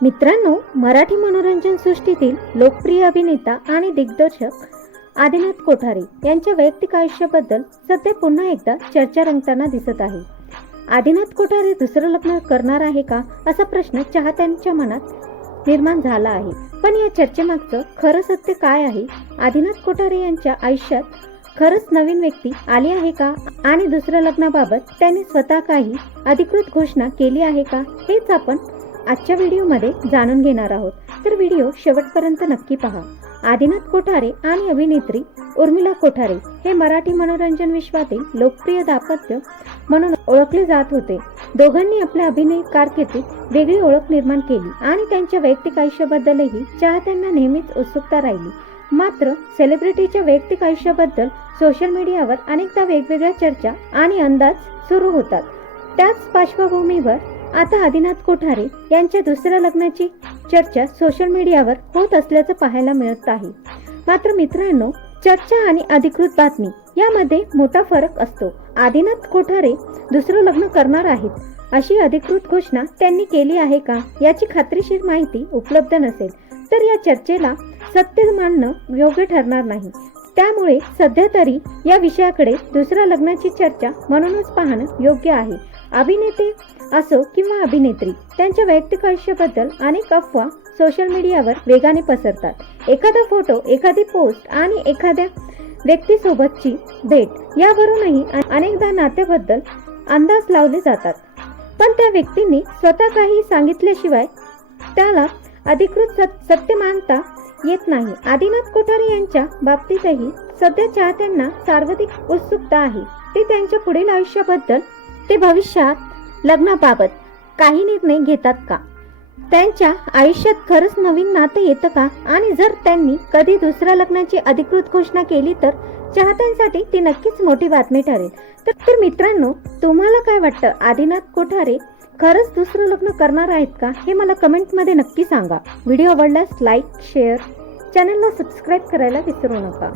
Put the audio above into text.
मित्रांनो, मराठी मनोरंजन सृष्टीतील लोकप्रिय अभिनेता आणि दिग्दर्शक आदिनाथ कोठारे यांच्या वैयक्तिक आयुष्याबद्दल सध्या पुन्हा एकदा चर्चा रंगताना दिसत आहे. आदिनाथ कोठारे दुसरं लग्न करणार आहे का, असा प्रश्न चाहत्यांच्या मनात निर्माण झाला आहे. पण या चर्चेमागचं खरं सत्य काय आहे? आदिनाथ कोठारे यांच्या आयुष्यात खरंच नवीन व्यक्ती आली आहे का, आणि दुसऱ्या लग्नाबाबत त्यांनी स्वतः काही अधिकृत घोषणा केली आहे का, हेच आपण आजच्या व्हिडिओमध्ये जाणून घेणार आहोत. तर व्हिडिओ शेवटपर्यंत नक्की पहा. आदिनाथ कोठारे आणि अभिनेत्री उर्मिला कोठारे हे मराठी मनोरंजन विश्वातील लोकप्रिय दाम्पत्य म्हणून ओळखले जात होते. दोघांनी आपल्या अभिनय कारकिर्दीत वेगळी ओळख निर्माण केली आणि त्यांच्या वैयक्तिक आयुष्याबद्दलही चाहत्यांना नेहमीच उत्सुकता राहिली. मात्र सेलिब्रिटीच्या वैयक्तिक आयुष्याबद्दल सोशल मीडियावर अनेकदा वेगवेगळ्या चर्चा आणि अंदाज सुरू होतात. त्याच पार्श्वभूमीवर आता आदिनाथ कोठारे यांच्या दुसऱ्या लग्नाची चर्चा सोशल मीडियावर होत असल्याचं पाहायला मिळत आहे. मात्र मित्रांनो, चर्चा आणि अधिकृत बातमी यामध्ये मोठा फरक असतो. आदिनाथ कोठारे दुसरं लग्न करणार आहेत अशी अधिकृत घोषणा त्यांनी केली आहे का, याची खात्रीशीर माहिती उपलब्ध नसेल तर या चर्चेला सत्य मानणं योग्य ठरणार नाही. त्यामुळे सध्या तरी या विषयाकडे दुसऱ्या लग्नाची चर्चा म्हणूनच पाहणं योग्य आहे. अभिनेते असो किंवा अभिनेत्री, त्यांच्या वैयक्तिक आयुष्याबद्दल अनेक अफवा सोशल मीडियावर वेगाने पसरतात. एखादा फोटो, एखादी पोस्ट आणि एखाद्या व्यक्तीसोबतची भेट यावरूनही अनेकदा नात्याबद्दल अंदाज लावले जातात. पण त्या व्यक्तींनी स्वतः काही सांगितल्याशिवाय त्याला अधिकृत सत्य मानता येत नाही. आदिनाथ कोठारे यांच्या बाबतीतही सध्या चाहत्यांना सर्वाधिक उत्सुकता आहे. ते त्यांच्या पुढील आयुष्याबद्दल, ते भविष्यात लग्नाबाबत काही निर्णय घेतात का, त्यांच्या आयुष्यात खरंच नवीन नातं येतं का, आणि जर त्यांनी कधी दुसऱ्या लग्नाची अधिकृत घोषणा केली तर चाहत्यांसाठी ती नक्कीच मोठी बातमी ठरेल. तर मित्रांनो, तुम्हाला काय वाटतं? आदिनाथ कोठारे खरंच दुसरं लग्न करणार आहेत का, हे मला कमेंटमध्ये नक्की सांगा. व्हिडिओ आवडल्यास लाईक, शेअर, चॅनलला सबस्क्राईब करायला विसरू नका.